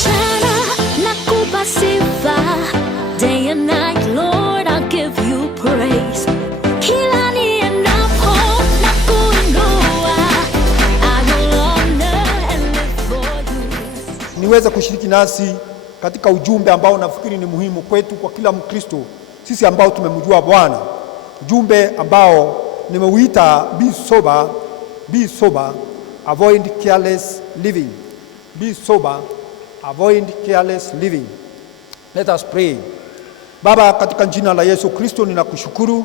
mchana nakupa sifa, day and night Lord I'll give you praise. Kila niendapo nakuinua, I will honor and live for you. Niweze kushiriki nasi katika ujumbe ambao nafikiri ni muhimu kwetu kwa kila Mkristo, sisi ambao tumemjua Bwana. Ujumbe ambao nimeuita be sober, avoid careless living. Be sober, avoid careless living. Let us pray. Baba, katika jina la Yesu Kristo ninakushukuru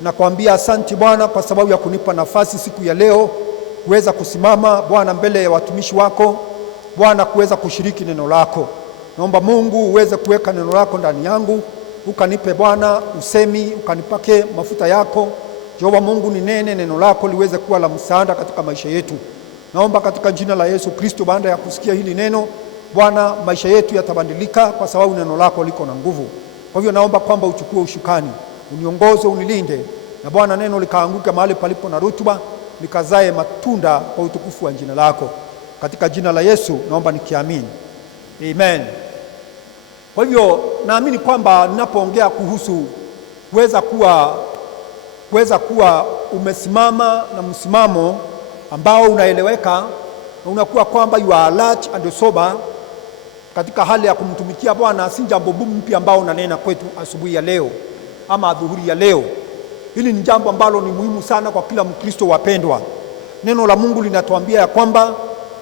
na kuambia asante Bwana kwa sababu ya kunipa nafasi siku ya leo kuweza kusimama Bwana mbele ya watumishi wako Bwana, kuweza kushiriki neno lako. Naomba Mungu uweze kuweka neno lako ndani yangu, ukanipe Bwana usemi, ukanipake mafuta yako. Jehova Mungu, ninene neno lako liweze kuwa la msaada katika maisha yetu. Naomba katika jina la Yesu Kristo, baada ya kusikia hili neno Bwana, maisha yetu yatabadilika kwa sababu neno lako liko na nguvu. Kwa hivyo naomba kwamba uchukue ushukani, uniongoze, unilinde, na Bwana neno likaanguke mahali palipo na rutuba, likazae matunda kwa utukufu wa jina lako. Katika jina la Yesu naomba nikiamini. Amen. Kwa hivyo naamini kwamba ninapoongea kuhusu kuweza kuwa umesimama na msimamo ambao unaeleweka na unakuwa kwamba you are alert and sober katika hali ya kumtumikia Bwana, si jambo mpya ambao unanena kwetu asubuhi ya leo ama adhuhuri ya leo. Hili ni jambo ambalo ni muhimu sana kwa kila Mkristo wapendwa. Neno la Mungu linatuambia ya kwamba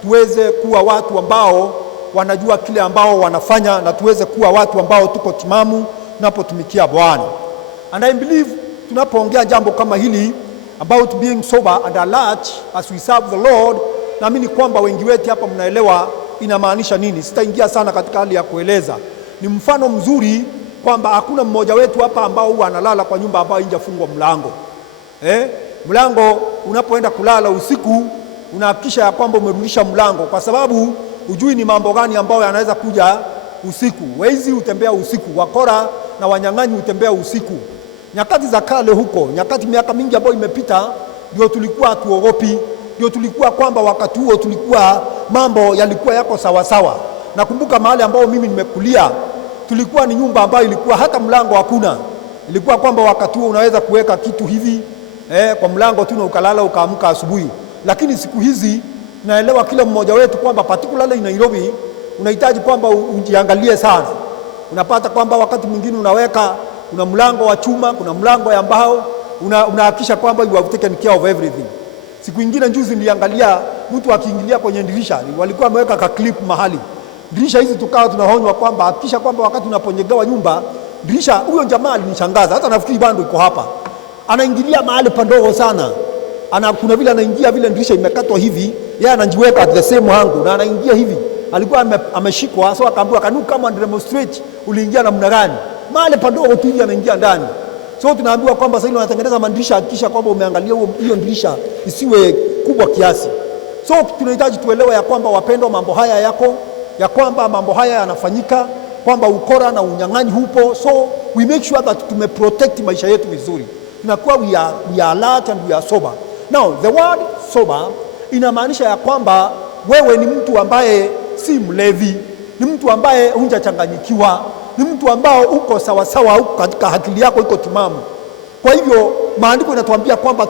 tuweze kuwa watu ambao wanajua kile ambao wanafanya, na tuweze kuwa watu ambao tuko timamu tunapotumikia Bwana. And I believe tunapoongea jambo kama hili about being sober and alert as we serve the Lord, naamini kwamba wengi wetu hapa mnaelewa inamaanisha nini. Sitaingia sana katika hali ya kueleza. Ni mfano mzuri kwamba hakuna mmoja wetu hapa ambao huwa analala kwa nyumba ambayo haijafungwa mlango. Mlango unapoenda kulala usiku unahakikisha ya kwamba umerudisha mlango, kwa sababu hujui ni mambo gani ambayo yanaweza kuja usiku. Wezi hutembea usiku, wakora na wanyang'anyi hutembea usiku. Nyakati za kale huko, nyakati miaka mingi ambayo imepita, ndio tulikuwa hatuogopi, ndio tulikuwa kwamba wakati huo tulikuwa mambo yalikuwa yako sawa sawa. Nakumbuka mahali ambao mimi nimekulia, tulikuwa ni nyumba ambayo ilikuwa hata mlango hakuna. Ilikuwa kwamba wakati huo unaweza kuweka kitu hivi kwa mlango tu na ukalala ukaamka asubuhi. Lakini siku hizi naelewa kila mmoja wetu kwamba particularly in Nairobi unahitaji kwamba ujiangalie sana. Unapata kwamba wakati mwingine una mlango wa chuma, kuna mlango ya mbao, unahakisha kwamba you have taken care of everything. Siku nyingine juzi niliangalia mtu akiingilia kwenye dirisha, walikuwa wameweka ka clip mahali. Dirisha hizi tukawa tunahonywa kwamba hakikisha kwamba wakati unaponyegewa nyumba, dirisha, huyo jamaa alinishangaza, hata nafikiri bado iko hapa. Anaingilia mahali pandogo sana. Kuna vile anaingia vile dirisha imekatwa hivi, yeye anajiweka at the same angle na anaingia hivi. Alikuwa ameshikwa, so akaambiwa kama demonstrate uliingia namna gani. Mahali padogo tu hivi anaingia ndani. So tunaambiwa kwamba sasa hivi wanatengeneza madirisha, hakikisha kwamba umeangalia hiyo dirisha isiwe kubwa kiasi. So tunahitaji tuelewe ya kwamba wapendwa, mambo haya yako, ya kwamba mambo haya yanafanyika, kwamba ukora na unyang'anyi hupo. So we make sure that tumeprotect maisha yetu vizuri. Tunakuwa we are alert and we are sober. Now the word sober inamaanisha ya kwamba wewe ni mtu ambaye si mlevi, ni mtu ambaye hujachanganyikiwa, ni mtu ambao uko sawa sawa, uko katika akili yako iko timamu. Kwa hivyo maandiko yanatuambia kwamba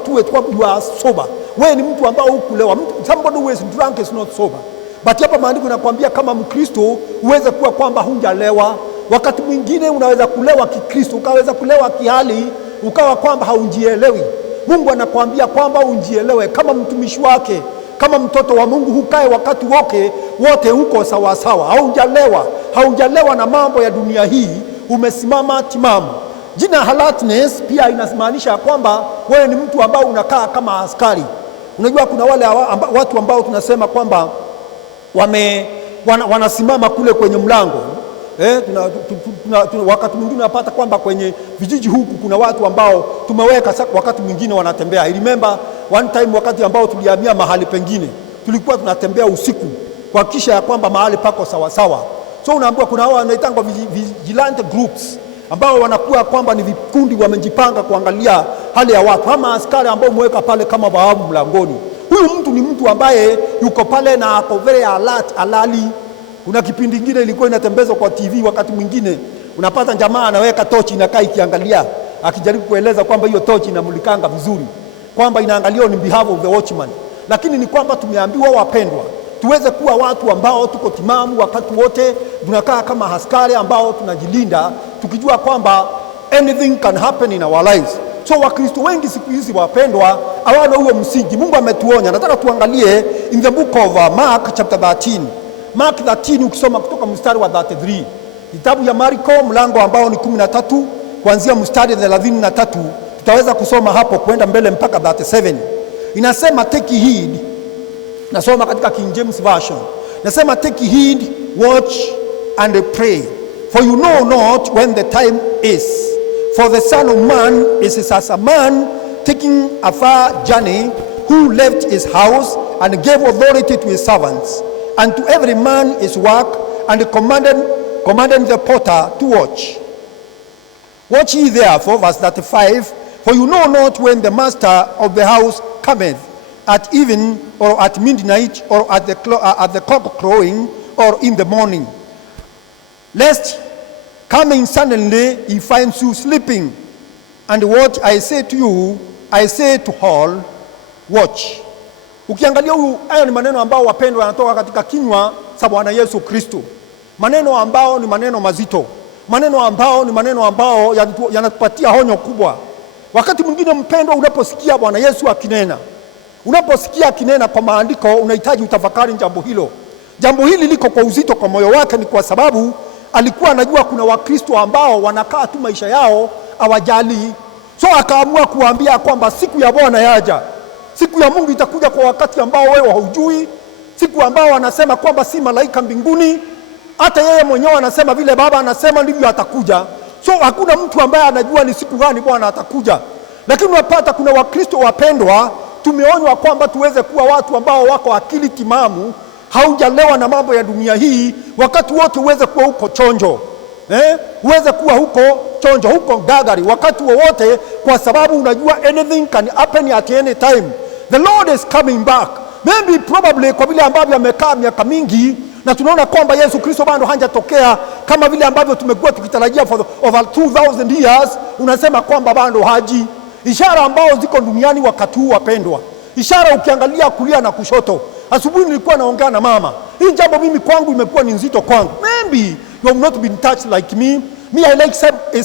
you are sober. Wewe ni mtu ambao hukulewa. Somebody who is drunk is not sober. But hapa maandiko yanakuambia kama Mkristo uweze kuwa kwamba hujalewa. Wakati mwingine unaweza kulewa kikristo, ukaweza kulewa kihali, ukawa kwamba haujielewi. Mungu anakuambia kwamba ujielewe kama mtumishi wake, kama mtoto wa Mungu, hukae wakati wote huko sawa sawa. Haujalewa na mambo ya dunia hii, umesimama timamu. Jina alertness pia inamaanisha kwamba wewe ni mtu ambao unakaa kama askari. Unajua kuna wale watu ambao tunasema kwamba wanasimama kule kwenye mlango. Wakati mwingine unapata kwamba kwenye vijiji huku kuna watu ambao tumeweka wakati mwingine wanatembea. I remember one time wakati ambao tulihamia mahali pengine, tulikuwa tunatembea usiku kuhakikisha ya kwamba mahali pako sawa sawa. So unaambiwa kuna hao wanaitangwa vigilante groups ambao wanakuwa kwamba ni vikundi wamejipanga kuangalia hali ya watu, ama askari ambao mweka pale kama bawabu mlangoni. Huyu mtu ni mtu ambaye yuko pale na ako very alert, alali. Kuna kipindi kingine ilikuwa inatembezwa kwa TV, wakati mwingine unapata jamaa anaweka tochi inakaa ikiangalia, akijaribu kueleza kwamba hiyo tochi inamulikanga vizuri, kwamba inaangalia on behalf of the watchman. Lakini ni kwamba tumeambiwa wapendwa, tuweze kuwa watu ambao tuko timamu wakati wote, tunakaa kama askari ambao tunajilinda, tukijua kwamba anything can happen in our lives. So Wakristo wengi siku hizi wapendwa, hawana huo msingi. Mungu ametuonya. Nataka tuangalie in the book of Mark chapter 13. Mark 13 ukisoma kutoka mstari wa 33. Kitabu ya Marko mlango ambao ni 13 kuanzia mstari 33, tutaweza kusoma hapo kwenda mbele mpaka 37. Inasema take heed. Nasoma katika King James Version. Nasema take heed, watch and pray, for you know not when the time is. For the Son of Man is as a man taking a far journey, who left his house and gave authority to his servants, and to every man his work, and commanded the porter to watch. Watch ye therefore, verse 35, for you know not when the master of the house cometh, at even, or at midnight, or at the cock crowing, or in the morning, lest coming suddenly he finds you sleeping. And what I say to you, I say to all, watch. Ukiangalia haya ni maneno ambao wapendwa yanatoka katika kinywa cha Bwana Yesu Kristo. Maneno ambao ni maneno mazito. Maneno ambao ni maneno ambao yanatupatia honyo kubwa. Wakati mwingine mpendwa, unaposikia Bwana Yesu akinena, unaposikia akinena kwa maandiko, unahitaji utafakari jambo hilo. Jambo hili liko kwa uzito kwa moyo wake, ni kwa sababu alikuwa anajua kuna Wakristo ambao wanakaa tu maisha yao hawajali. So akaamua kuambia kwamba siku ya Bwana yaja. Siku ya Mungu itakuja kwa wakati ambao wewe haujui. Siku ambao wanasema kwamba si malaika mbinguni, hata yeye mwenyewe anasema vile Baba anasema ndivyo atakuja. So hakuna mtu ambaye anajua ni siku gani Bwana atakuja. Lakini unapata kuna Wakristo wapendwa, tumeonywa kwamba tuweze kuwa watu ambao wako akili timamu, haujalewa na mambo ya dunia hii. Wakati wote uweze kuwa huko chonjo, uweze kuwa huko chonjo, huko gagari wakati wowote, kwa sababu unajua anything can happen at any time. The Lord is coming back. Maybe probably kwa vile ambavyo amekaa miaka mingi na tunaona kwamba Yesu Kristo bado hajatokea kama vile ambavyo tumekuwa tukitarajia for over 2000 years, unasema kwamba bado haji. Ishara ambao ziko duniani wakati huu wapendwa, ishara ukiangalia kulia na kushoto. Asubuhi nilikuwa naongea na mama, hii jambo mimi kwangu imekuwa ni nzito kwangu. Maybe you have not been touched like me. I like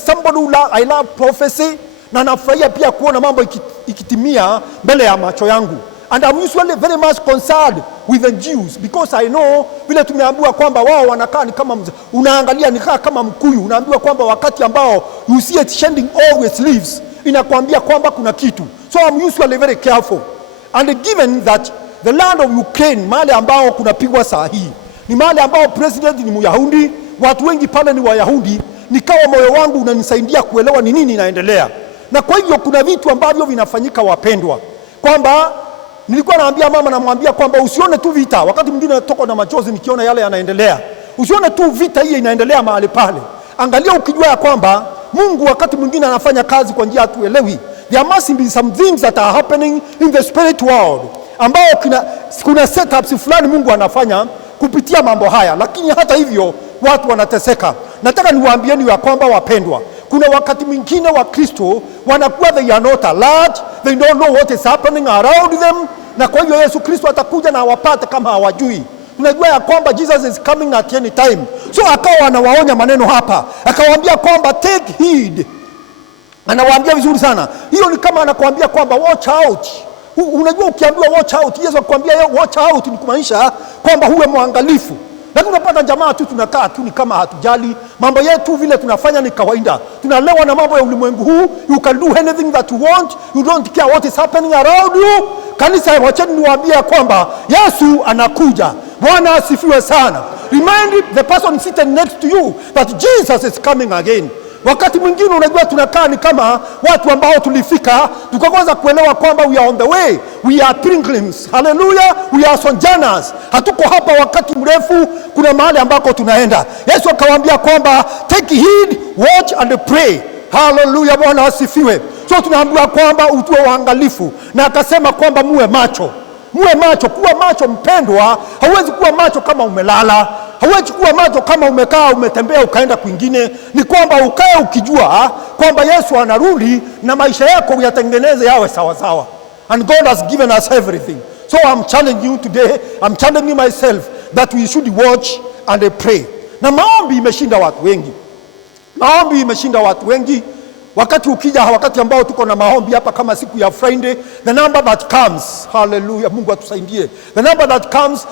somebody who I love prophecy, na nafurahia pia kuona mambo ikitimia mbele ya macho yangu. And I'm usually very much concerned with the Jews, because I know vile tumeambiwa kwamba wao wanakaa ni kama unaangalia ni kama mkuyu. Unaambiwa kwamba wakati ambao you see it shedding all its leaves, inakwambia kwamba kuna kitu. So I'm usually very careful. And given that the land of Ukraine, mahali ambao kunapigwa saa hii, ni mahali ambao president ni Myahudi, watu wengi pale ni Wayahudi, nikawa moyo wangu unanisaidia kuelewa ni nini inaendelea. Na kwa hivyo kuna vitu ambavyo vinafanyika wapendwa, kwamba nilikuwa naambia mama, namwambia kwamba usione tu vita. Wakati mwingine natoka na machozi nikiona yale yanaendelea. Usione tu vita hii inaendelea mahali pale. Angalia ukijua ya kwamba Mungu wakati mwingine anafanya kazi kwa njia hatuelewi. There must be some things that are happening in the spirit world, ambao kuna setups fulani Mungu anafanya kupitia mambo haya. Lakini hata hivyo watu wanateseka. Nataka niwaambieni ya kwamba wapendwa, kuna wakati mwingine wa Kristo wanakuwa they are not alert, they don't know what is happening around them. Na kwa hivyo Yesu Kristo atakuja na awapate kama hawajui. Tunajua ya kwamba Jesus is coming at any time. So akawa anawaonya maneno hapa, akawaambia kwamba take heed. Anawaambia vizuri sana. Hiyo ni kama anakuambia kwamba watch out. Unajua ukiambiwa watch out, Yesu akwambia watch out ni kumaanisha kwamba huwe mwangalifu. Lakini unapata jamaa tu tunakaa tu ni kama hatujali. Mambo yetu vile tunafanya ni kawaida. Tunalewa na mambo ya ulimwengu huu. You can do anything that you want. You don't care what is happening around you. Kanisa, wacheni niwaambie kwamba Yesu anakuja. Bwana asifiwe sana. Remind the person sitting next to you that Jesus is coming again. Wakati mwingine unajua tunakaa ni kama watu ambao tulifika tukaanza kuelewa kwamba we are on the way, we are pilgrims, hallelujah, we are sojourners. Hatuko hapa wakati mrefu, kuna mahali ambako tunaenda. Yesu akawaambia kwamba take heed, watch and pray. Hallelujah, Bwana asifiwe. So tunaambiwa kwamba utuwe waangalifu, na akasema kwamba muwe macho. Muwe macho. Kuwa macho mpendwa, hauwezi kuwa macho kama umelala. Hauwezi kuwa macho kama umekaa umetembea ukaenda kwingine. Ni kwamba ukae ukijua kwamba Yesu anarudi na maisha yako uyatengeneze yawe sawa sawa. And God has given us everything. So I'm challenging you today, I'm challenging myself that we should watch and pray. Na maombi imeshinda watu wengi. Maombi imeshinda watu wengi. Wakati ukija, wakati ambao tuko na maombi hapa kama siku ya Friday, the number that comes, hallelujah, Mungu atusaidie. The number that comes,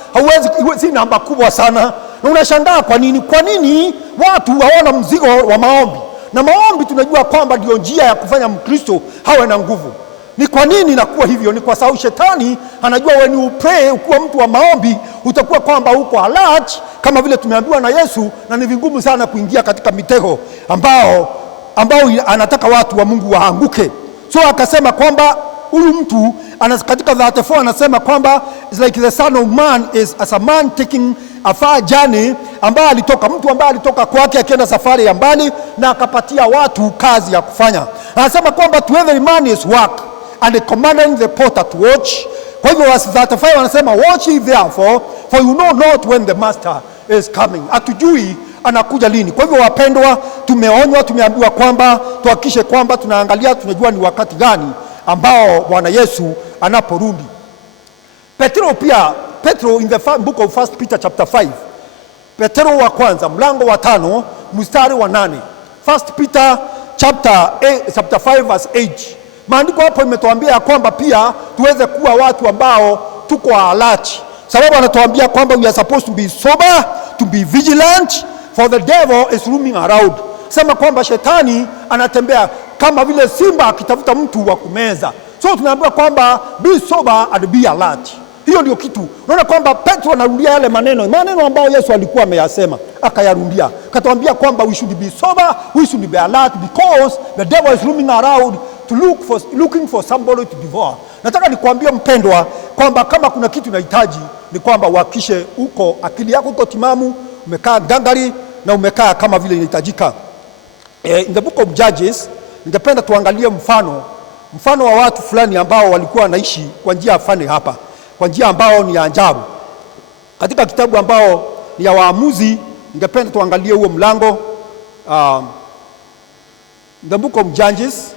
si namba kubwa sana. Na unashangaa kwa nini? Kwa nini watu hawana mzigo wa maombi? Na maombi tunajua kwamba ndio njia ya kufanya Mkristo hawe na nguvu. Ni kwa nini inakuwa hivyo? Ni kwa sababu shetani anajua when you pray, ukiwa mtu wa maombi, utakuwa kwamba uko alert kama vile tumeambiwa na Yesu, na ni vigumu sana kuingia katika mitego ambao anataka watu wa Mungu waanguke. So akasema kwamba huyu mtu katika 34 anasema kwamba it's like the son of man is as a man taking a far journey, mtu ambaye alitoka kwake akienda safari ya mbali na akapatia watu kazi ya kufanya. Anasema kwamba to every man is work and commanding the porter to watch. Kwa hivyo verse 35 anasema watch ye therefore, for you know not when the master is coming. Hatujui anakuja lini. Kwa hivyo wapendwa, tumeonywa, tumeambiwa kwamba tuhakikishe kwamba tunaangalia, tunajua ni wakati gani ambao Bwana Yesu anaporudi. Petro in the book of 1 Peter chapter 5, Petro wa kwanza mlango wa 5 mstari wa 8. 1 Peter chapter 5 verse 8. Maandiko hapo imetuambia kwamba pia tuweze kuwa watu ambao tuko alert. Sababu anatuambia kwamba we are supposed to be sober, to be vigilant, for the devil is roaming around. Sema kwamba shetani anatembea kama vile simba akitafuta mtu wa kumeza. So tunaambiwa kwamba be sober and be alert. Hiyo ndio kitu. Unaona kwamba Petro anarudia yale maneno ambayo Yesu alikuwa ameyasema, akayarudia. Akatuambia kwamba we should be sober, we should be alert, because the devil is roaming around looking for somebody to devour. Nataka nikwambie mpendwa kwamba kama kuna kitu unahitaji ni kwamba uhakikishe uko akili yako iko timamu, umekaa gangari na umekaa kama vile inahitajika. In the book of Judges ningependa tuangalie mfano wa watu fulani ambao walikuwa wanaishi kwa njia fulani hapa, kwa njia ambao ni ya ajabu. Katika kitabu ambao ni ya Waamuzi, ningependa tuangalie huo mlango, the book of Judges.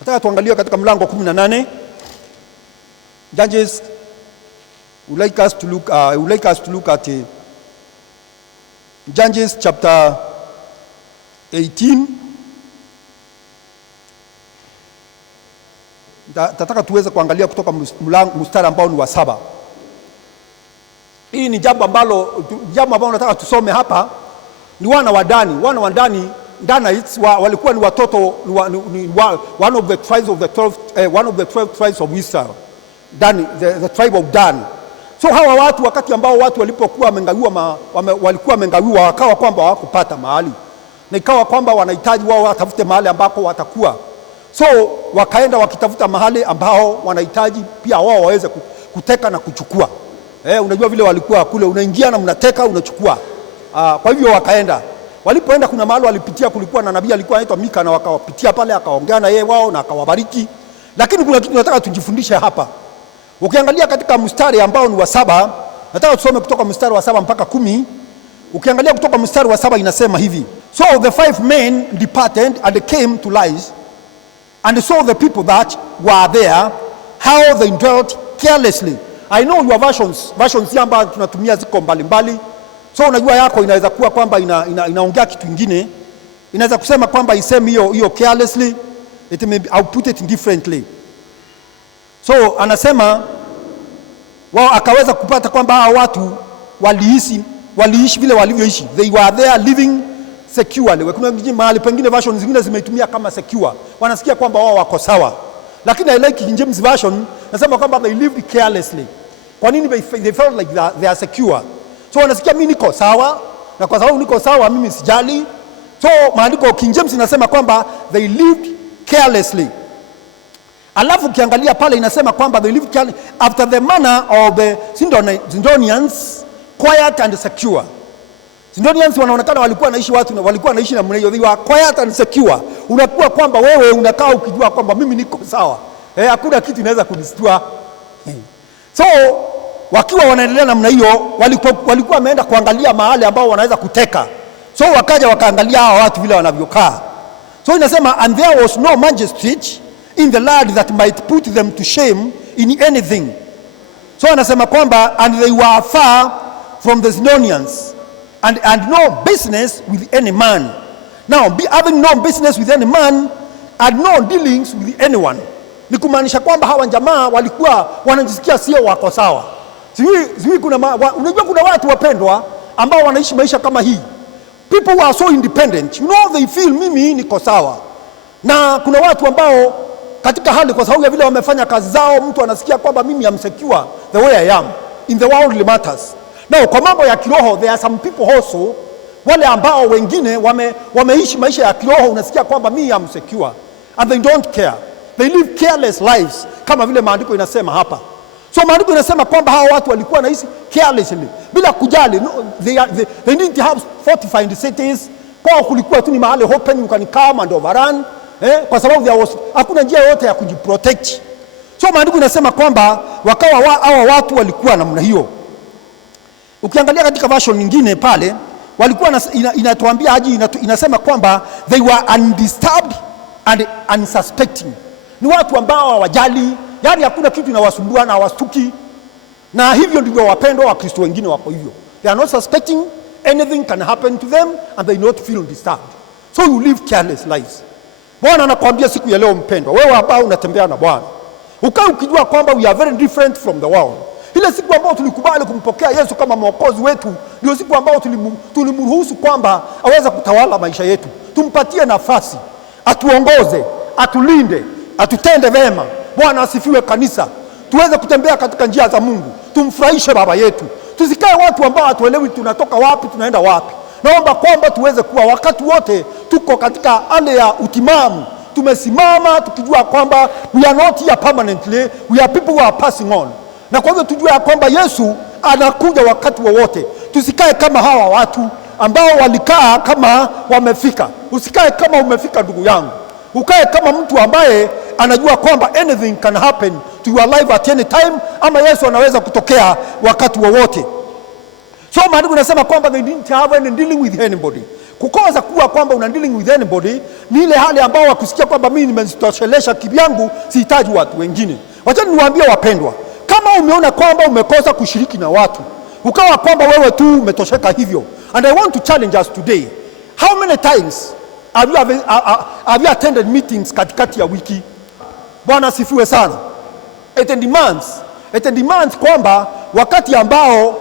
Nataka tuangalie katika mlango 18. Judges, would like us to look at Judges chapter 18. Tataka tuweze kuangalia kutoka mstari ambao ni wa 7. Hii ni jambo ambalo nataka tusome hapa. Ni wana wa Dani. Danites walikuwa ni watoto one of the tribes of the 12 tribes of Israel. The tribe of Dan. So hawa watu wakati ambao watu walipokuwa walikuwa wamengawiwa, wakawa kwamba hawakupata mahali, na ikawa kwamba wanahitaji wao watafute mahali ambako watakuwa. So wakaenda wakitafuta mahali ambao wanahitaji pia wao waweze kuteka na kuchukua. Unajua vile walikuwa kule, unaingia na mnateka unachukua. Kwa hivyo wakaenda. Walipoenda kuna mahali walipitia, kulikuwa na nabii alikuwa anaitwa Mika, na wakawapitia pale, akaongea na yeye wao na akawabariki. Lakini kuna kitu nataka tujifundishe hapa. Ukiangalia katika mstari ambao ni wa 7, nataka tusome kutoka mstari wa 7 mpaka 10. Ukiangalia kutoka mstari wa 7 inasema hivi: So the 5 men departed and came to Lais, and saw the people that were there, how they dwelt carelessly. I know your versions ambazo tunatumia ziko mbalimbali. So unajua yako inaweza kuwa kwamba inaongea kitu kingine. Inaweza kusema kwamba iseme hiyo carelessly. I'll put it differently. So anasema wao akaweza kupata kwamba hao watu waliishi vile walivyoishi. They were there living securely. Kuna mahali pengine version zingine zimeitumia kama secure. Wanasikia kwamba wao wako sawa. Lakini I like King James version nasema kwamba they lived carelessly. Kwa nini they felt like they are secure? So wanasikia mimi niko sawa, na kwa sababu niko sawa mimi sijali. So maandiko King James inasema kwamba they lived carelessly. Alafu ukiangalia pale inasema kwamba they lived carelessly after the manner of the Sidonians, quiet and secure. Sidonians wanaonekana walikuwa wanaishi na mwenyewe, they were quiet and secure. Unakuwa kwamba wewe unakaa ukijua kwamba mimi niko sawa. Hakuna kitu inaweza kunistua. So wakiwa wanaendelea namna hiyo, walikuwa wameenda kuangalia mahali ambao wanaweza kuteka. So wakaja wakaangalia hawa watu vile wanavyokaa. So inasema, and there was no magistrate in the land that might put them to shame in anything. So anasema kwamba, and they were far from the Sidonians, and no business with any man. Now, having no business with any man, and no dealings with anyone. Ni kumaanisha kwamba hawa jamaa walikuwa wanajisikia sio wako sawa. Unajua kuna watu wapendwa ambao wanaishi maisha kama hii. People who are so independent, they feel mimi niko sawa. Na kuna watu ambao katika hali kwa sababu ya vile wamefanya kazi zao, mtu anasikia kwamba mimi am secure the way I am in the worldly matters. Now, kwa mambo ya kiroho, there are some people also, wale ambao wengine wameishi maisha ya kiroho, unasikia kwamba mimi am secure, and they don't care. They live careless lives, kama vile maandiko inasema hapa. So maandiko inasema kwamba hawa watu walikuwa naishi carelessly, bila kujali. They didn't have fortified cities. Kwa kulikuwa tu ni mahali open, you can come and overrun. Kwa sababu hakuna njia yote ya kujiprotect. So maandiko inasema kwamba wakawa hawa watu walikuwa namna hiyo. Ukiangalia katika version nyingine pale, walikuwa inatuambia haji, inasema kwamba they were undisturbed and unsuspecting. Ni watu ambao hawajali, yani hakuna kitu inawasumbua na hawastuki. Na hivyo ndivyo wapendwa wa Kristo wengine wako hivyo. They are not suspecting anything can happen to them, and they not feel disturbed. So you live careless lives. Bwana anakuambia siku ya leo mpendwa, wewe ambao unatembea na Bwana, ukae ukijua kwamba we are very different from the world. Ile siku ambayo tulikubali kumpokea Yesu kama mwokozi wetu, ndio siku ambayo tulimruhusu kwamba aweze kutawala maisha yetu. Tumpatie nafasi, atuongoze, atulinde, atutende vema. Bwana asifiwe kanisa. Tuweze kutembea katika njia za Mungu, tumfurahishe baba yetu. Tusikae watu ambao hatuelewi tunatoka wapi tunaenda wapi. Naomba kwamba tuweze kuwa wakati wote tuko katika hali ya utimamu. Tumesimama tukijua kwamba we are not here permanently, we are people who are passing on. Na kwa hivyo tujue kwamba Yesu anakuja wakati wowote. Tusikae kama hawa watu ambao walikaa kama wamefika. Usikae kama umefika ndugu yangu. Ukae kama mtu ambaye anajua kwamba anything can happen to your life at any time, ama Yesu anaweza kutokea wakati wowote. So maandiko yanasema kwamba they didn't have any dealing with anybody. Kukosa kuwa kwamba una dealing with anybody ni ile hali ambao wakusikia kwamba mimi nimejitoshelesha kivyangu, sihitaji watu wengine. Wacha niwaambie wapendwa, kama umeona kwamba umekosa kushiriki na watu, ukawa kwamba wewe tu umetosheka hivyo, and I want to challenge us today. How many times have you attended meetings katikati ya wiki? Bwana asifiwe sana. It demands kwamba wakati ambao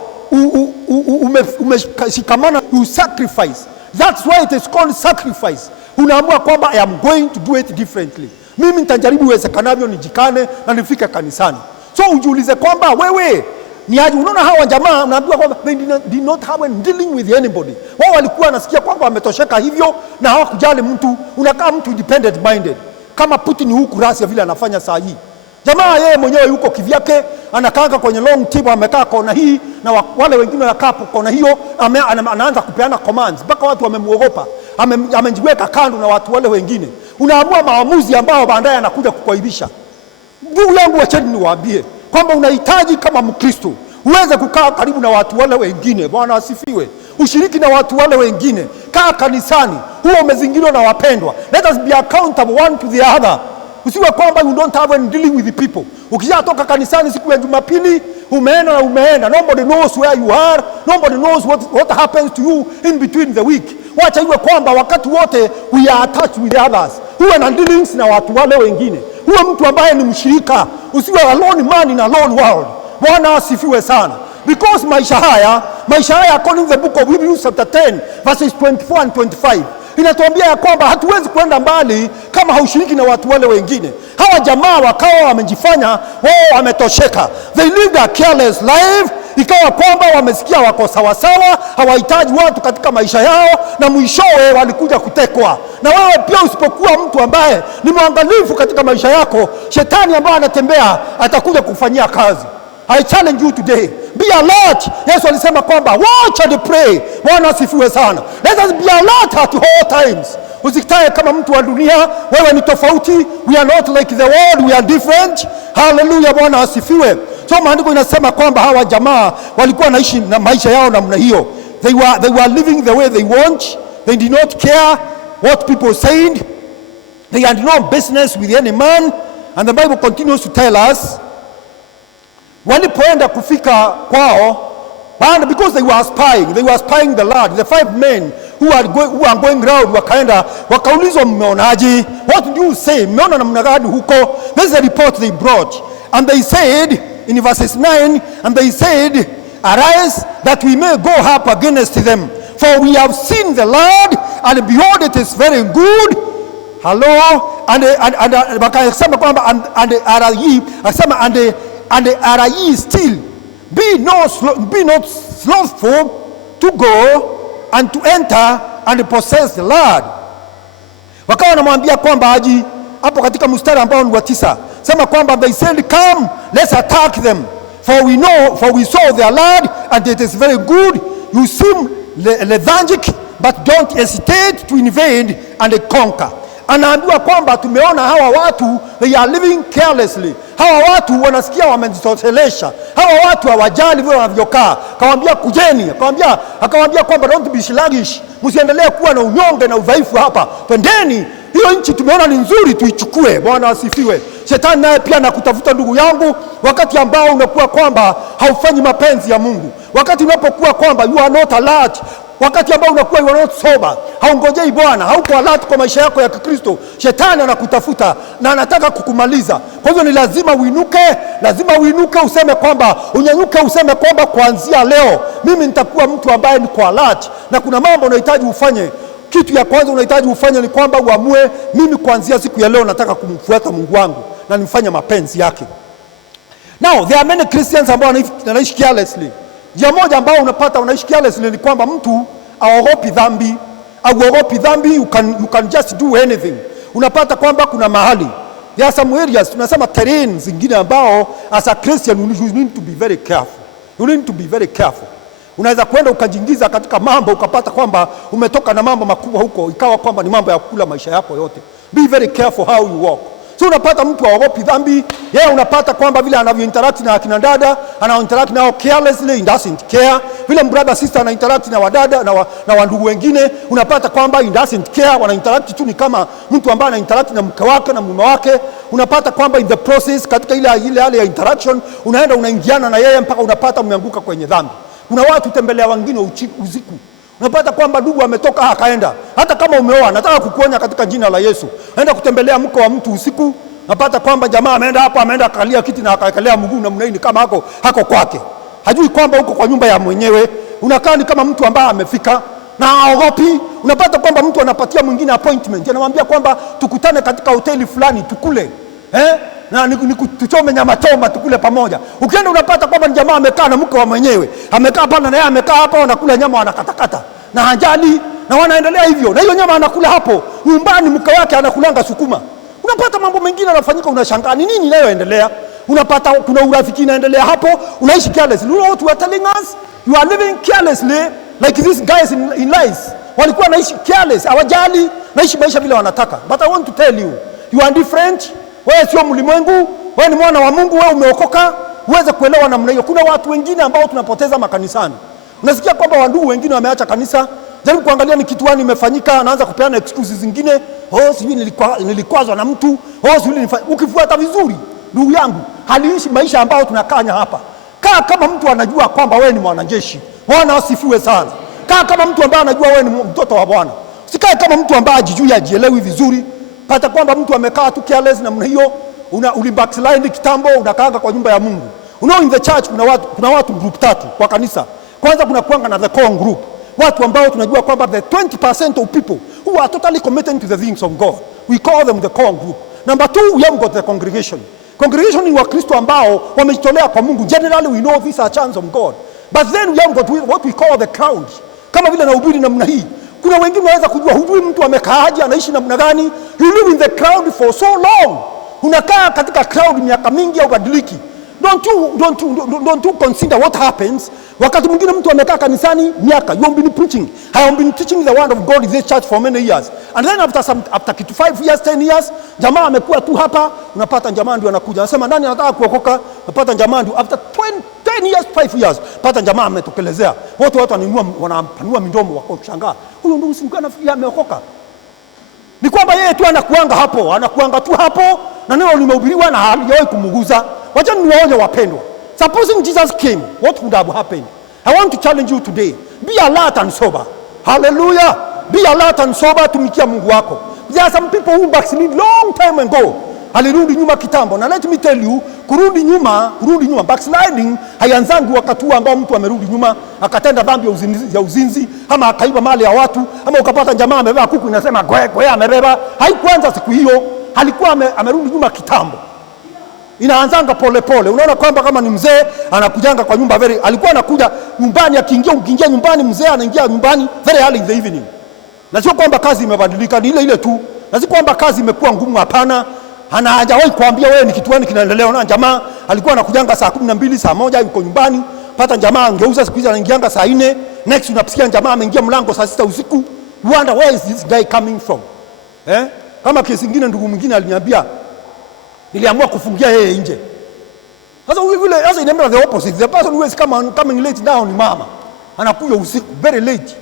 umeshikamana, you sacrifice. That's why it is called sacrifice. Unaamua kwamba I am going to do it differently. Mimi nitajaribu uwezekanavyo nijikane na nifike kanisani. So ujiulize kwamba wewe ni aje. Unaona hawa jamaa unaambiwa kwamba they did not have dealing with anybody. Wao walikuwa nasikia kwamba wametosheka hivyo na hawakujali mtu. Unakaa mtu independent minded. Kama Putin huku Russia vile anafanya saa hii. Jamaa yeye mwenyewe yuko kivyake, anakaa kwenye long table, amekaa kona hii na wale wengine wanakaa kona hiyo, anaanza kupeana commands mpaka watu wamemuogopa. Amejiweka kando na watu wale wengine. Unaamua maamuzi ambao baadaye anakuja kukuaibisha. Ndugu yangu, wacheni niwaambie kwamba unahitaji kama Mkristo uweze kukaa karibu na watu wale wengine. Bwana asifiwe. Ushiriki na watu wale wengine. Kaa kanisani, huo umezingirwa na wapendwa. Let us be accountable one to the other. Usiwe kwamba you don't have any dealing with the people. Ukishatoka kanisani siku ya Jumapili, umeenda. Nobody knows where you are. Nobody knows what happens to you in between the week. Wacha iwe kwamba wakati wote we are attached with others. Uwe na dealings na watu wale wengine. Uwe mtu ambaye ni mshirika. Usiwe alone man in a lone world. Bwana asifiwe sana. Because maisha haya according to the book of Hebrews chapter 10 verses 24 and 25 inatuambia ya kwamba hatuwezi kwenda mbali kama haushiriki na watu wale wengine. Hawa jamaa wakawa wamejifanya wao wametosheka. They lived a careless life. Ikawa kwamba wamesikia wako sawa sawa, hawahitaji watu katika maisha yao, na mwishowe walikuja kutekwa. Na wewe pia usipokuwa mtu ambaye ni mwangalifu katika maisha yako, shetani ambaye anatembea atakuja kufanyia kazi. I challenge you today. Be alert. Yesu alisema kwamba watch and pray. Bwana asifiwe sana. Let us be alert at all times. Usikae kama mtu wa dunia. Wewe ni tofauti. We are not like the world. We are different. Hallelujah. Bwana asifiwe. So maandiko inasema kwamba hawa jamaa walikuwa wanaishi na maisha yao namna hiyo. They were living the way they want. They did not care what people said. They had no business with any man. And the Bible continues to tell us, walipoenda kufika kwao, and because they were spying the Lord, the 5 men who are going round, wakaenda wakaulizwa, mmeonaje? What do you say? Mmeona namna gani huko? This is the report they brought. And they said in verses 9, and they said, arise that we may go up against them, for we have seen the Lord, and behold, it is very good. Hello, and wakasema kwamba and are ye still, be not slothful to go and to enter and possess the Lord. Wakawa wanamwambia kwamba aji hapo katika mstari ambao ni wa 9, sema kwamba they said, come, let's attack them, for we saw their Lord, and it is very good. You seem lethargic, but don't hesitate to invade and conquer. Anaambiwa kwamba tumeona hawa watu, they are living carelessly. Hawa watu wanasikia wamejitoshelesha. Hawa watu hawajali vile wanavyokaa. Akawaambia kujeni, akawaambia kwamba don't be sluggish. Msiendelee kuwa na unyonge na udhaifu hapa. Twendeni, hiyo nchi tumeona ni nzuri, tuichukue. Bwana asifiwe. Shetani naye pia anakutafuta ndugu yangu, wakati ambao unakuwa kwamba haufanyi mapenzi ya Mungu. Wakati unapokuwa kwamba you are not alert, wakati ambao unakuwa you are not sober, haungojei Bwana, hauko alert kwa maisha yako ya Kikristo, shetani anakutafuta na anataka kukumaliza. Kwa hivyo ni lazima uinuke, useme kwamba unyanyuke, useme kwamba kuanzia leo mimi nitakuwa mtu ambaye ni kwa alert, na kuna mambo unahitaji ufanye. Kitu ya kwanza unahitaji ufanye ni kwamba uamue, mimi kuanzia siku ya leo nataka kumfuata Mungu wangu na nifanye mapenzi yake. Now there are many Christians ambao wanaishi carelessly. Njia moja ambao unapata wanaishi carelessly ni kwamba mtu aogopi dhambi, you can just do anything. Unapata kwamba kuna mahali, there are some areas, tunasema terrain zingine ambao as a Christian you need to be very careful. Unaweza kwenda ukajiingiza katika mambo ukapata kwamba umetoka na mambo makubwa huko, ikawa kwamba ni mambo ya kukula maisha yako yote. Be very careful how you walk. So unapata mtu aogopi dhambi, yeye unapata kwamba vile anavyo interact na akina dada, ana interact nao carelessly, he doesn't care. Vile brother sister ana interact na wadada na wandugu wengine, unapata kwamba he doesn't care, wana interact tu ni kama mtu ambaye ana interact na mke wake na mume wake. Unapata kwamba in the process, katika ile hali ya interaction, unaingiana na yeye mpaka unapata umeanguka kwenye dhambi. Kuna watu tembelea wengine usiku. Unapata kwamba ndugu ametoka akaenda. Hata kama umeoa, nataka kukuonya katika jina la Yesu. Aenda kutembelea mke wa mtu usiku. Unapata kwamba jamaa ameenda hapa, ameenda kalia kiti na akaekelea mguu na mnaini kama hako kwake. Hajui kwamba uko kwa nyumba ya mwenyewe. Unakaa ni kama mtu ambaye amefika na haogopi. Unapata kwamba mtu anapatia mwingine appointment. Anamwambia kwamba tukutane katika hoteli fulani tukule. Na tuchome nyama choma tukule pamoja. Ukienda unapata kwamba jamaa amekaa na mke wa mwenyewe, amekaa pale na yeye amekaa hapa, wanakula nyama wanakatakata na hajali, na wanaendelea hivyo, na hiyo nyama anakula hapo nyumbani, mke wake anakulanga sukuma. Unapata mambo mengine yanafanyika, unashangaa ni nini inayoendelea. Unapata kuna urafiki inaendelea hapo, unaishi carelessly. You know what we are telling us? You are living carelessly like these guys in lies. Walikuwa naishi careless, hawajali, naishi maisha vile wanataka. But I want to tell you, you are different. Wewe sio mlimwengu, wewe ni mwana wa Mungu, wewe umeokoka, uweze kuelewa namna hiyo. Kuna watu wengine ambao tunapoteza makanisani. Unasikia kwamba wandugu wengine wameacha kanisa, jaribu kuangalia ni kitu gani imefanyika, anaanza kupeana excuses zingine. Sijui nilikwazwa na mtu, sijui ukifuata vizuri, ndugu yangu, haliishi maisha ambao tunakanya hapa. Kaa kama mtu anajua kwamba wewe ni mwanajeshi. Bwana asifiwe sana. Kaa kama mtu ambaye anajua wewe ni mtoto wa Bwana. Usikae kama mtu ambaye hajijui, hajielewi vizuri. Pata kwamba mtu amekaa tu careless namna hiyo, ulibackslide kitambo, unakaanga kwa nyumba ya Mungu. In the church kuna watu group 3 kwa kanisa. Kwanza kuna kuanga na the core group. Watu ambao tunajua kwamba the 20% of people who are totally committed to the things of God. We call them the core group. Number 2, we have got the congregation. Congregation ni Wakristo ambao wamejitolea kwa Mungu. Generally we know these are chants of God. But then we have got what we call the crowd. Kama vile nahubiri namna hii. Kuna wengine wanaweza kujua hujui mtu amekaaje, anaishi namna gani. You live in the crowd for so long. Unakaa katika crowd miaka mingi au badiliki. Don't you consider what happens. Wakati mwingine mtu amekaa kanisani miaka, you have been preaching. I have been teaching the word of God in this church for many years. And then after 5 years, 10 years, jamaa amekuwa tu hapa, unapata jamaa ndio anakuja. Anasema nani anataka kuokoka? Unapata jamaa ndio after 10 years, 5 years, pata jamaa ametokelezea. Watu wanapanua midomo wako kushangaa. Huyo ndio usimkana nafikiri ameokoka. Ni kwamba yeye tu anakuanga tu hapo na neno limehubiriwa na halijawahi kumuguza. Wacha niwaone wapendwa. Supposing Jesus came, what would have happened? I want to challenge you today. Be alert and sober. Hallelujah. Be alert and sober, tumikia Mungu wako. There are some people who backslid long time ago. Alirudi nyuma kitambo. Na let me tell you, kurudi nyuma, backsliding haianzangi wakati ambao mtu amerudi nyuma akatenda dhambi ya uzinzi ama akaiba mali ya watu ama ukapata jamaa amebeba kuku inasema gwe amebeba. Haikuanza siku hiyo. Alikuwa amerudi nyuma kitambo. Inaanzanga pole pole. Unaona kwamba kama ni mzee anakujanga kwa nyumba alikuwa anakuja nyumbani ukiingia nyumbani mzee anaingia nyumbani very early in the evening. Na sio kwamba kazi imebadilika, ni ile tu. Na sio kwamba kazi imekuwa ngumu, hapana. Hajawahi kuambia wewe ni kitu gani kinaendelea. Unaona jamaa alikuwa anakujanga saa 12, saa 1 yuko nyumbani. Pata jamaa angeuza siku hizo anaingianga saa 4. Next unasikia jamaa ameingia mlango saa 6 usiku. You wonder where is this guy coming from? Kama kesi nyingine ndugu mwingine aliniambia niliamua kufungia yeye nje. Sasa inaenda the opposite. The person who is coming late now ni mama. Anakuja usiku very late.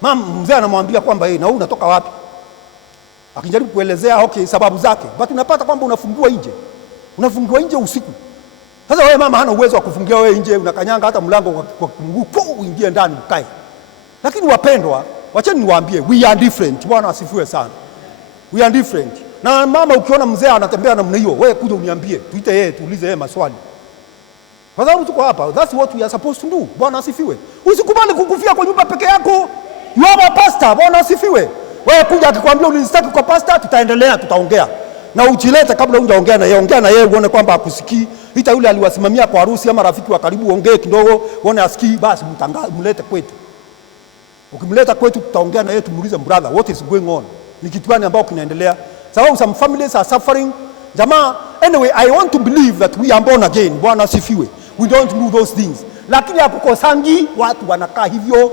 Mama mzee anamwambia kwamba na unatoka wapi? Akijaribu kuelezea sababu zake. But unapata kwamba unafungiwa nje usiku. Sasa wewe mama hana uwezo wa kufungia wewe nje, unakanyanga hata mlango kwa mguu uingie ndani ukae. Lakini wapendwa, wacheni niwaambie, we are different. Bwana asifiwe sana. We are different. Na mama ukiona mzee anatembea namna hiyo, wewe kuja uniambie, tuite yeye, tuulize yeye maswali. Kwa sababu tuko hapa, that's what we are supposed to do. Bwana asifiwe. Usikubali kukufia kwa nyumba peke yako. You are a pastor. Bwana asifiwe. Wewe kuja akikwambia ulinistaki kwa pastor, tutaongea. Na ujilete kabla hujaongea na yeye, ongea na yeye uone kwamba akusikii. Hita yule aliwasimamia kwa harusi ama rafiki wa karibu, ongee kidogo, uone asikii, basi mlete kwetu. Ukimleta kwetu tutaongea na yeye, tumuulize brother, what is going on? Ni kitu gani ambao kinaendelea? Sababu some families are suffering. Jamaa, anyway, I want to believe that we are born again. Bwana asifiwe. We don't do those things. Lakini hakukosangi watu wanakaa hivyo.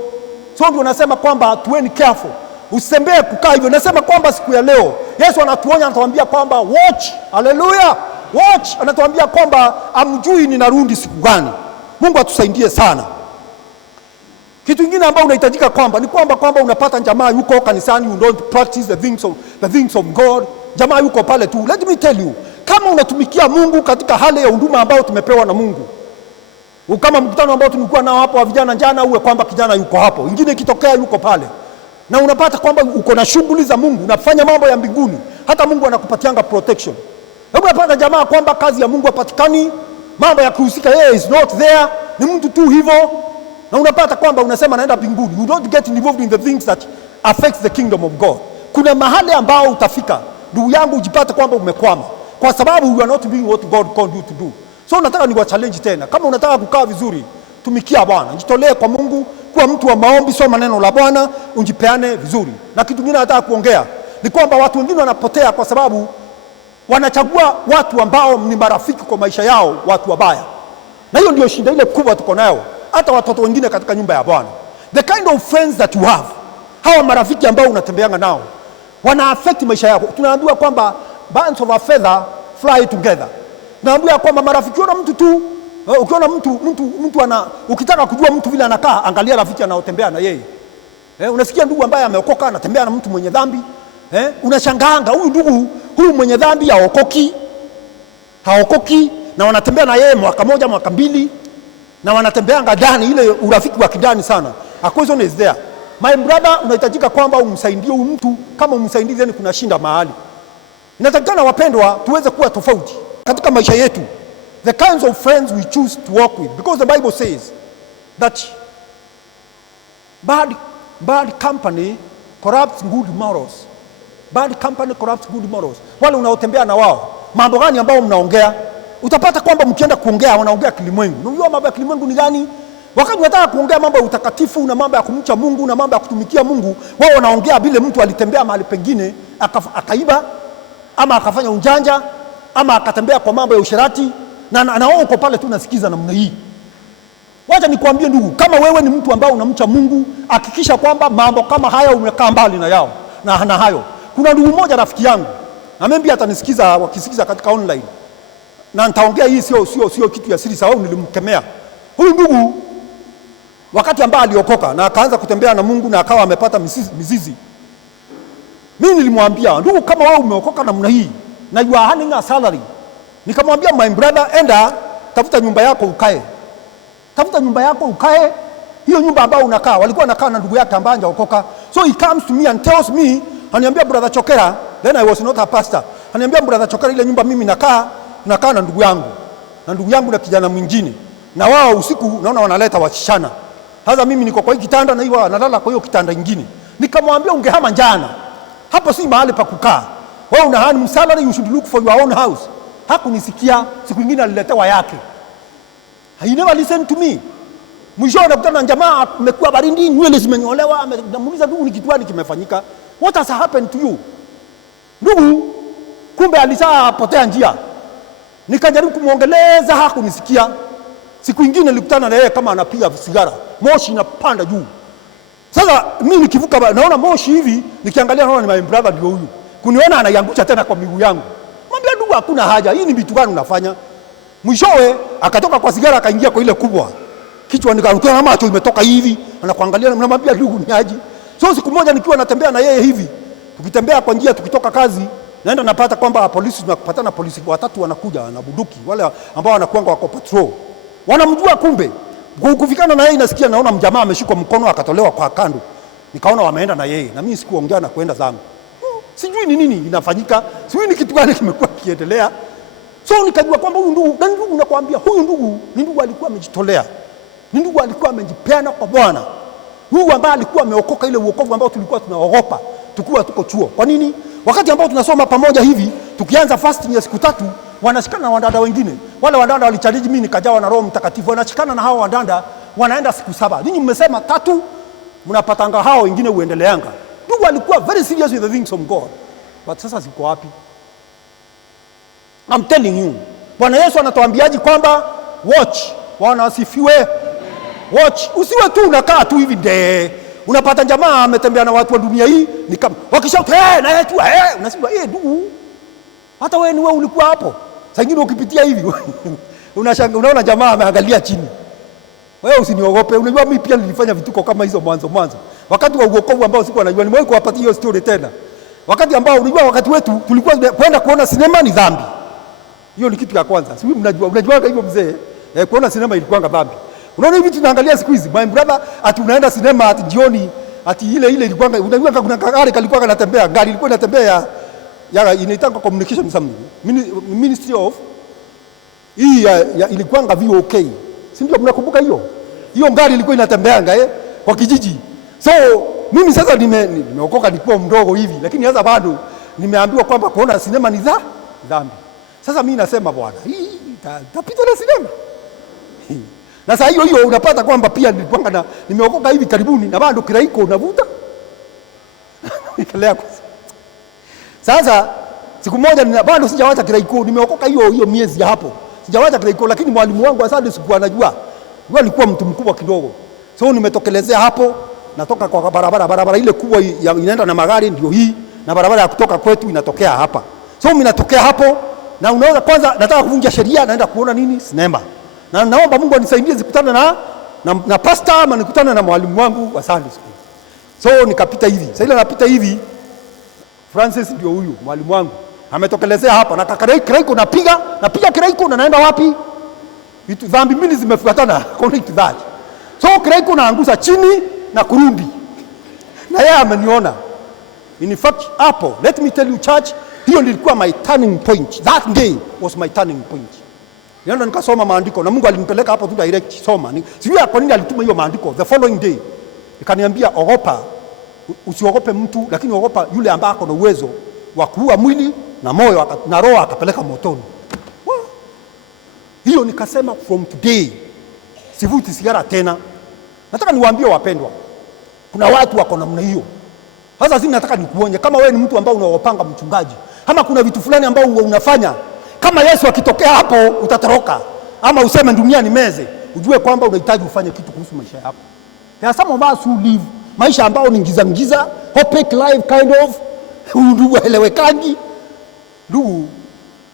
So ndio nasema kwamba tuweni careful. Usitembee kukaa hivyo. Nasema kwamba siku ya leo Yesu anatuonya, anatuambia kwamba watch. Hallelujah. Watch. Anatuambia kwamba amjui ninarudi siku gani. Mungu atusaidie sana. Kitu kingine ambao unahitajika ni kwamba unapata jamaa yuko kanisani, you don't practice the things of God. Jamaa yuko pale tu. Let me tell you, kama unatumikia Mungu katika hali ya huduma ambao tumepewa na Mungu. Kama mkutano ambao tulikuwa nao hapo wa vijana jana, uwe kwamba kijana yuko hapo. Ingine kitokea yuko pale. Na unapata kwamba uko na shughuli za Mungu, unafanya mambo ya mbinguni. Hata Mungu anakupatianga protection. Unapata jamaa kwamba kazi ya Mungu hapatikani, mambo ya kuhusika yeye is not there, ni mtu tu hivyo. Na unapata kwamba unasema naenda mbinguni. You don't get involved in the things that affects the kingdom of God. Kuna mahali ambao utafika, ndugu yangu, ujipate kwamba umekwama. Kwa sababu you are not doing what God called you to do. So nataka niwa challenge tena. Kama unataka kukaa vizuri, tumikia Bwana. Jitolee kwa Mungu, kuwa mtu wa maombi, soma neno la Bwana, unjipeane vizuri. Na kitu kingine nataka kuongea ni kwamba watu wengine wanapotea kwa sababu wanachagua watu ambao ni marafiki kwa maisha yao, watu wabaya. Na hiyo ndio shida ile kubwa tuko nayo. Hata watoto wengine katika nyumba ya Bwana. The kind of friends that you have, hawa marafiki ambao unatembeanga nao, wana affect maisha yako. Tunaambiwa kwamba birds of a feather fly together. Tunaambiwa kwamba marafiki, ukiona mtu tu, ukiona mtu ukitaka kujua mtu vile anakaa, angalia rafiki anaotembea na yeye. Unasikia ndugu ambaye ameokoka anatembea na mtu mwenye dhambi, unashangaanga huyu mwenye dhambi haokoki na wanatembea na yeye mwaka moja, mwaka mbili. Na wanatembeanga ndani, ile urafiki wa kindani sana. A question is there. My brother, unahitajika kwamba umsaidie huyu mtu. Kama umsaidie then kuna shinda mahali. Inatakikana wapendwa, tuweze kuwa tofauti katika maisha yetu. The kinds of friends we choose to walk with, because the Bible says that bad company corrupts good morals. Bad company corrupts good morals. Wale unaotembea na wao, mambo gani ambao mnaongea? Utapata kwamba mkienda kuongea wanaongea kilimwengu. Unajua mambo ya kilimwengu ni gani? Wakati unataka kuongea mambo ya utakatifu na mambo ya kumcha Mungu na mambo ya kutumikia Mungu, wao wanaongea vile mtu alitembea mahali pengine akaiba ama akafanya unjanja ama akatembea kwa mambo ya usherati na wao uko pale tu nasikiza namna hii. Wacha nikwambie ndugu, kama wewe ni mtu ambao unamcha Mungu, hakikisha kwamba mambo kama haya umekaa mbali na yao na hayo. Kuna ndugu mmoja rafiki yangu, na mimi atanisikiza wakisikiza katika online, na nitaongea hii sio kitu ya siri, sababu nilimkemea huyu ndugu wakati ambao aliokoka na akaanza kutembea na Mungu na akawa amepata mizizi. Mimi nilimwambia, ndugu, kama wewe umeokoka namna hii na you are earning a salary, nikamwambia my brother, enda tafuta nyumba yako ukae. Tafuta nyumba yako ukae. Hiyo nyumba ambayo unakaa, walikuwa wanakaa na ndugu yake ambaye hajaokoka. So he comes to me and tells me, ananiambia brother Chokera, then I was not a pastor. Ananiambia brother Chokera, ile nyumba mimi nakaa na ndugu yangu. Na ndugu yangu na kijana mwingine. Na wao usiku naona wanaleta wasichana. Sasa mimi niko kwa hii kitanda na hiyo analala kwa hiyo kitanda kingine. Nikamwambia ungehama jana. Hapo si mahali pa kukaa. Wewe una earn salary, you should look for your own house. Hakunisikia, siku nyingine aliletewa yake. He never listened to me. Mwisho anakutana na jamaa amekuwa baridi, nywele zimenyolewa, anamuuliza ndugu, ni kitu gani kimefanyika? What has happened to you? Ndugu, kumbe alishapotea njia. Nikajaribu kumuongeleza, hakunisikia. Siku nyingine nilikutana na yeye kama anapiga sigara. Moshi inapanda juu. Sasa mimi nikivuka naona moshi hivi, nikiangalia naona ni my brother ndio huyu. Kuniona anaiangusha tena kwa miguu yangu. Mwambia ndugu, hakuna haja. Hii ni vitu gani unafanya? Mwishowe akatoka kwa sigara akaingia kwa ile kubwa. Kichwa nikarukia na macho imetoka hivi, anakuangalia na mnamwambia ndugu ni aje. So siku moja nikiwa natembea na yeye hivi, tukitembea kwa njia tukitoka kazi, naenda napata kwamba polisi tunapatana, polisi watatu wanakuja na bunduki, wale ambao wanakuanga wako patrol. Wanamjua kumbe. Kufikana na yeye nasikia naona mjamaa ameshikwa mkono akatolewa kwa kando. Nikaona wameenda na yeye na mimi sikuongea na kwenda zangu. Sijui ni nini inafanyika, sijui ni kitu gani kimekuwa kiendelea. So nikajua kwamba huyu ndugu nakwambia, huyu ndugu ni ndugu alikuwa amejitolea. Ni ndugu alikuwa amejipeana kwa Bwana. Huyu ambaye alikuwa ameokoka ile uokovu ambao tulikuwa tunaogopa tukiwa tuko chuo. Kwa nini? Wakati ambao tunasoma pamoja hivi, tukianza fasting ya siku 3, wanashikana na wadada wengine. Wale wadada walichallenge mimi nikajawa na Roho Mtakatifu. Wanashikana na hao wadada, wanaenda siku 7. Ninyi mmesema 3, mnapatanga hao wengine uendeleanga. Ndugu alikuwa very serious with the things of God. But sasa ziko wapi? I'm telling you. Bwana Yesu anatuambiaje kwamba watch, Bwana asifiwe. Watch, usiwe tu unakaa tu hivi nde. Unapata jamaa ametembea na watu wa dunia hii, ni kama wakishout na yeye tu unasema ndugu. Hata wewe ulikuwa hapo. Sasa ingine ukipitia hivi unashanga, unaona jamaa ameangalia chini. Wewe usiniogope, unajua mimi pia nilifanya vituko kama hizo mwanzo. Wakati wa uokovu ambao sikuwa najua, nimewahi kuwapatia hiyo story tena. Wakati ambao unajua wakati wetu tulikuwa kwenda kuona sinema ni dhambi. Hiyo ni kitu cha kwanza. Sisi unajua hivyo mzee, kuona sinema ilikuwa dhambi. Unaona hivi tunaangalia siku hizi, my brother ati unaenda sinema ati jioni, ati ile ilikuwa unajua kuna gari kalikuwa kanatembea, gari ilikuwa inatembea ya inaitwa communication something. Ministry of ilikuwa VOK. Si ndio mnakumbuka hiyo? Hiyo gari ilikuwa inatembeanga kwa kijiji. So mimi sasa nimeokoka nilikuwa mdogo hivi, lakini sasa bado nimeambiwa kwamba kuona sinema ni dhambi. Sasa mimi nasema Bwana, tapita na sinema. Na sasa hiyo unapata kwamba pia nilipanga nimeokoka hivi karibuni na bado kiraiko unavuta. Nikalea kwa. Sasa siku moja bado sijawacha kiraiko, nimeokoka hiyo miezi ya hapo. Sijawacha kiraiko, lakini mwalimu wangu wa Sunday school anajua. Yeye alikuwa mtu mkubwa kidogo. So nimetokelezea hapo, natoka kwa barabara ile kubwa inaenda na magari ndio hii, na barabara ya kutoka kwetu inatokea hapa. So mimi natokea hapo na unaweza kwanza nataka kuvunja sheria, naenda kuona nini? Sinema. Na naomba Mungu anisaidie zikutane na pastor ama nikutane na mwalimu wangu wa Sunday school. So nikapita hivi. Sasa ile napita hivi, Francis ndio huyu mwalimu wangu. Ametokelezea hapa na karaiko napiga karaiko na naenda wapi? Vitu dhambi mbili zimefuatana connect that. So karaiko naangusa chini na kurudi. Na yeye ameniona. In fact hapo, let me tell you church, hiyo ilikuwa my turning point. That day was my turning point. Nenda nikasoma maandiko na Mungu alinipeleka hapo tu direct soma. Sijui kwa nini alituma hiyo maandiko. The following day ikaniambia ogopa, usiogope mtu, lakini ogopa yule ambaye ako na uwezo wa kuua mwili na moyo na roho akapeleka motoni. Hiyo nikasema from today sivuti sigara tena. Nataka niwaambie wapendwa, kuna watu wako namna hiyo. Sasa sisi nataka nikuonye kama wewe ni mtu ambao unaopanga mchungaji, ama kuna vitu fulani ambao unafanya Kama Yesu akitokea hapo utatoroka, ama useme dunia ni meze, ujue kwamba unahitaji ufanye kitu kuhusu maisha yako. There are some of us who live maisha ambao ni ngiza, opaque life kind of, ndugu elewekaji. Ndugu,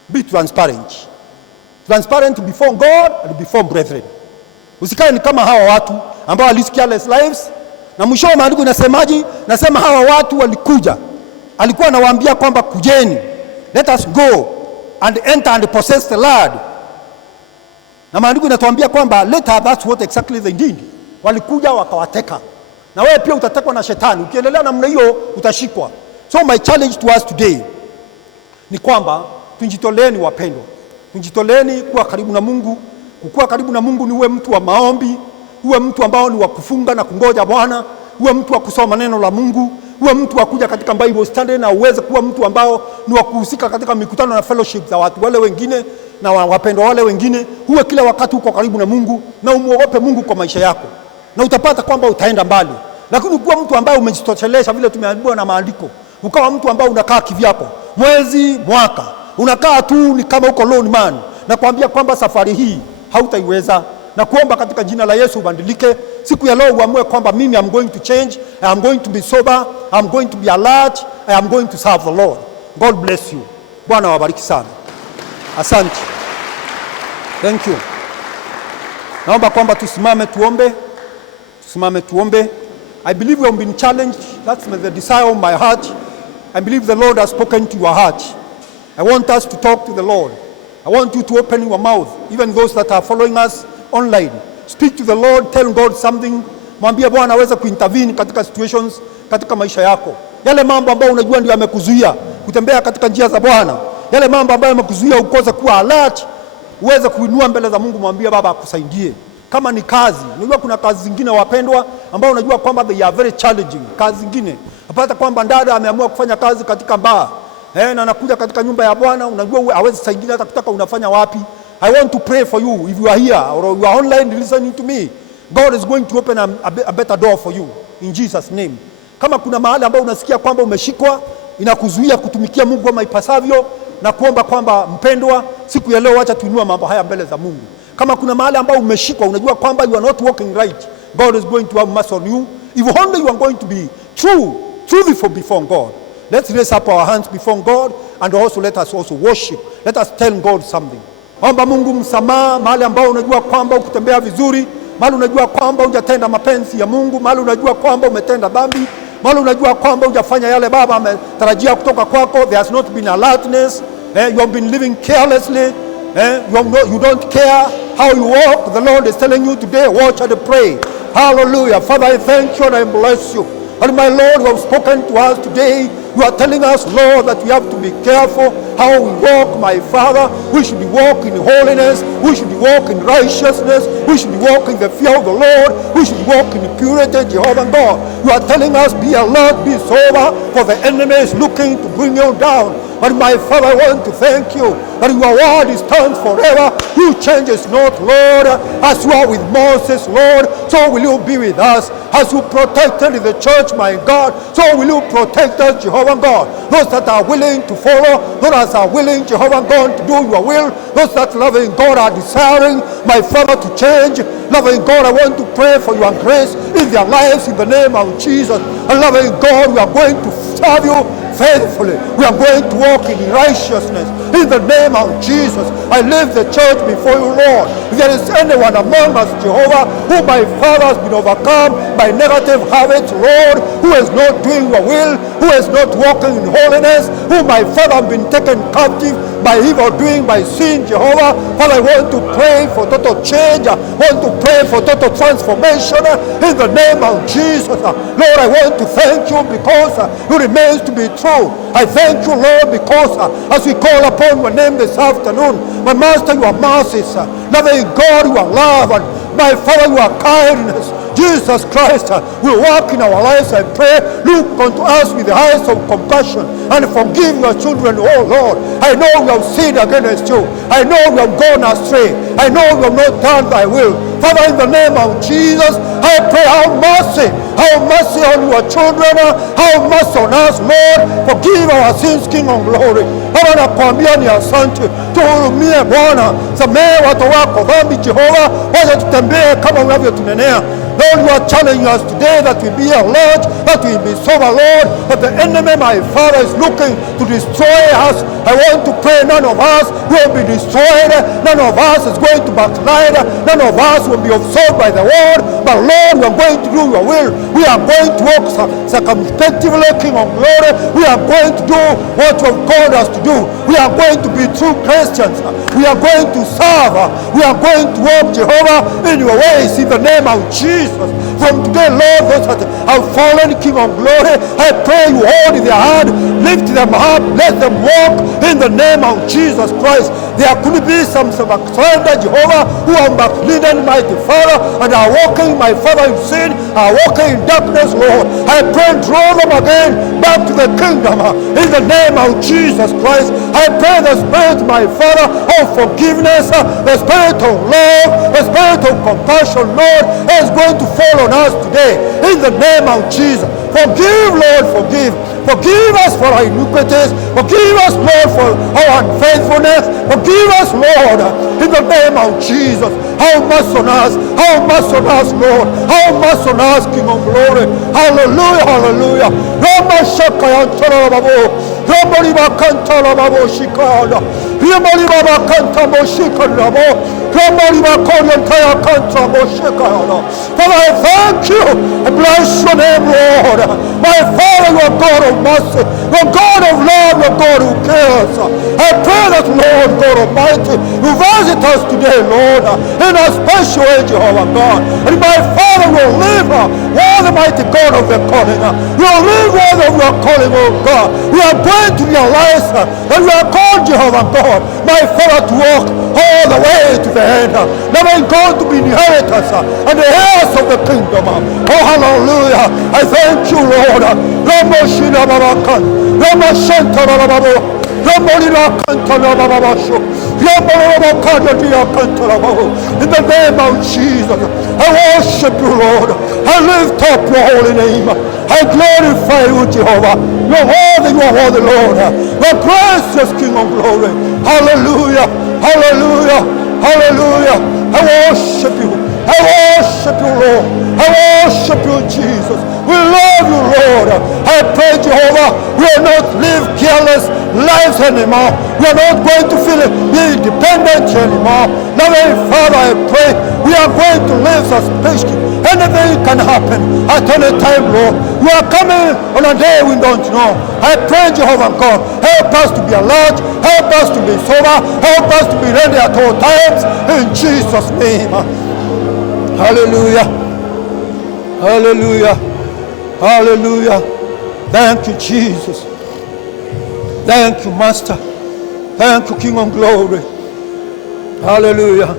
be transparent. Transparent before God and before brethren. Usikae ni kama hawa watu ambao walisikia careless lives, na mwisho maandiko inasemaje? Nasema hawa watu walikuja, alikuwa anawaambia kwamba kujeni, let us go and enter and possess the land. Na maandiko inatuambia kwamba later that's what exactly they did. Walikuja wakawateka. Na wewe pia utatekwa na shetani. Ukiendelea namna hiyo utashikwa. So my challenge to us today ni kwamba tujitoleeni wapendwa. Tujitoleeni kuwa karibu na Mungu. Kuwa karibu na Mungu ni uwe mtu wa maombi, uwe mtu ambao ni wa kufunga na kungoja Bwana, uwe mtu wa kusoma neno la Mungu, uwe mtu wa kuja katika Bible study, na uweze kuwa mtu ambao ni wa kuhusika katika mikutano na fellowship za watu wale wengine na wapendwa wale wengine. Uwe kila wakati uko karibu na Mungu na umuogope Mungu kwa maisha yako, na utapata kwamba utaenda mbali. Lakini kuwa mtu ambaye umejitosheleza vile tumeambiwa na maandiko, ukawa mtu ambao unakaa kivyako mwezi mwaka, unakaa tu ni kama uko lone man, na kuambia kwamba safari hii hautaiweza, na kuomba katika jina la Yesu ubadilike. Siku ya leo uamue kwamba mimi am going to change, I am going to be sober, I am going to be alert, I am going to serve the Lord. God bless you. Bwana wabariki sana. Asante. Thank you. Naomba kwamba tusimame tuombe. Tusimame tuombe. I believe we have been challenged. That's the desire of my heart. I believe the Lord has spoken to your heart. I want us to talk to the Lord. I want you to open your mouth, even those that are following us online. Speak to the Lord, tell God something. Mwambie Bwana aweze kuintervene katika situations katika maisha yako. Yale mambo ambayo unajua ndio yamekuzuia kutembea katika njia za Bwana. Yale mambo ambayo yamekuzuia ukose kuwa alert, uweze kuinua mbele za Mungu, mwambie Baba akusaidie. Kama ni kazi, unajua kuna kazi zingine wapendwa ambao unajua kwamba they are very challenging. Kazi zingine napata kwamba dada ameamua kufanya kazi katika baa, na anakuja katika nyumba ya Bwana, unajua hawezi saidia hata kutaka unafanya wapi. I want to pray for you. If you are here or you are online listening to me, God is going to open a better door for you in Jesus name. Kama kuna mahali ambao unasikia kwamba umeshikwa, inakuzuia kutumikia Mungu kama ipasavyo, na kuomba kwamba mpendwa, siku ya leo acha tuinue mambo haya mbele za Mungu. Kama kuna mahali ambao umeshikwa, unajua kwamba you are not walking right, God is going to have mercy on you. If only you are going to be truthful before God. Let's raise up our hands before God, and also let us also worship. Let us tell God something. Omba Mungu msamaha mahali ambao unajua kwamba ukutembea vizuri, mahali unajua kwamba hujatenda mapenzi ya Mungu, mahali unajua kwamba umetenda dhambi, mahali unajua kwamba hujafanya yale Baba ametarajia kutoka kwako. There has not been alertness. You have been living carelessly. You don't care how you walk. The Lord is telling you today, watch and pray. Hallelujah. Father, I thank you and I bless you. And my Lord, you have spoken to us today. You are telling us, Lord, that we have to be careful how we walk, my Father. We should walk in holiness. We should walk in righteousness. We should walk in the fear of the Lord. We should walk in purity, Jehovah God. You are telling us, be alert, be sober, for the enemy is looking to bring you down. But my Father, I want to thank you that your word stands forever. You changes not, Lord. As you are with Moses, Lord, so will you be with us. As you protected the church, my God, so will you protect us, Jehovah God. Those that are willing to follow, those that are willing, Jehovah God, to do your will, those that loving God are desiring, my Father, to change. Loving God, I want to pray for your grace in their lives in the name of Jesus. And loving God, we are going to serve you faithfully. We are going to walk in righteousness in the name of Jesus. I lift the church before you, Lord. If there is anyone among us, Jehovah, who my Father has been overcome by negative habits, Lord, who is not doing your will, who is not walking in holiness, who my Father has been taken captive by evil doing, by sin, Jehovah, Father, I want to pray for total change. I want to pray for total transformation in the name of Jesus. Lord, I want to thank you because you remain to be true. I thank you, Lord, because as we call upon your name this afternoon, my Master, you are mercy. Loving God, you are love, and my Father, you are kindness. Jesus Christ will work in our lives. I pray, look unto us with the eyes of compassion and forgive your children, oh Lord. I know we have sinned against you. I know we have gone astray. I know we have not done thy will. Father, in the name of Jesus, I pray, have mercy on your children, have mercy on us, Lord. Forgive our sins, King of glory. Baba, nakwambia ni asante, tuhurumie Bwana, samehe watu wako dhambi Jehova, wacha tutembee kama unavyotunenea. Lord, you are challenging us today that we be alert, that we be sober, Lord, that the enemy, my Father, is looking to destroy us. I want to pray none of us will be destroyed, none of us is going to backslide, none of us will be absorbed by the word, but Lord, we are going to do your will. We are going to walk circumspectively, King of glory. We are going to do what you have called us to do. We are going to be true Christians. We are going to serve. We are going to walk, Jehovah, in your ways, in the name of Jesus. From today, Lord, those that have fallen, King of glory, I pray you hold their hand, lift them up, let them walk in the name of Jesus Christ. There could be some backslider, Jehovah, who are backslidden, mighty Father, and are walking, my Father, in sin, are walking in darkness, Lord. I pray, draw them again back to the kingdom in the name of Jesus Christ. I pray the Spirit, my Father, of forgiveness, the Spirit of love, the Spirit of compassion, Lord, is going to fall on us today in the name of Jesus. Forgive, Lord, forgive. Forgive us for our iniquities. Forgive us, Lord, for our unfaithfulness. Forgive us, Lord, in the name of Jesus. Have mercy on us. Have mercy on us, Lord. Have mercy on us, King of glory. Hallelujah, hallelujah. Rama shakaya tarababo. Rama liba kanta rababo shikada. Rama liba kanta mo shikada. Rama liba kanta kanta mo shikada. Father, I thank you. I bless your name, Lord. My Father, you are God of mercy. You are God of love. You are God who cares. I pray that, Lord God Almighty, you visit us today, Lord, in a special way, Jehovah God. And my Father will live worthy, mighty God of the calling. You will live worthy of your calling, oh God. We are going to realize that we are called, Jehovah God, my Father, to walk all the way to the end. Never going to be inheritors and the heirs of the kingdom. Oh, hallelujah. I thank you, Lord. Ramoshina Babakan, Ramashantara Bababo. In the name of Jesus, I worship you, Lord. I lift up your holy name. I glorify you, Jehovah. You are worthy, Lord. You are precious King of glory. Hallelujah, hallelujah, hallelujah. I worship you. I worship you, Lord. I worship you, Jesus. We love you, Lord. I pray, Jehovah, we will not live careless lives anymore. We are not going to feel independent anymore. Now, Father, I pray we are going to live suspicious. Anything can happen at any time, Lord. We are coming on a day we don't know. I pray, Jehovah God, help us to be alert, help us to be sober, help us to be ready at all times. In Jesus' name. Hallelujah. Hallelujah. Hallelujah. Thank you, Jesus. Thank you, Master. Thank you, King of glory. Hallelujah.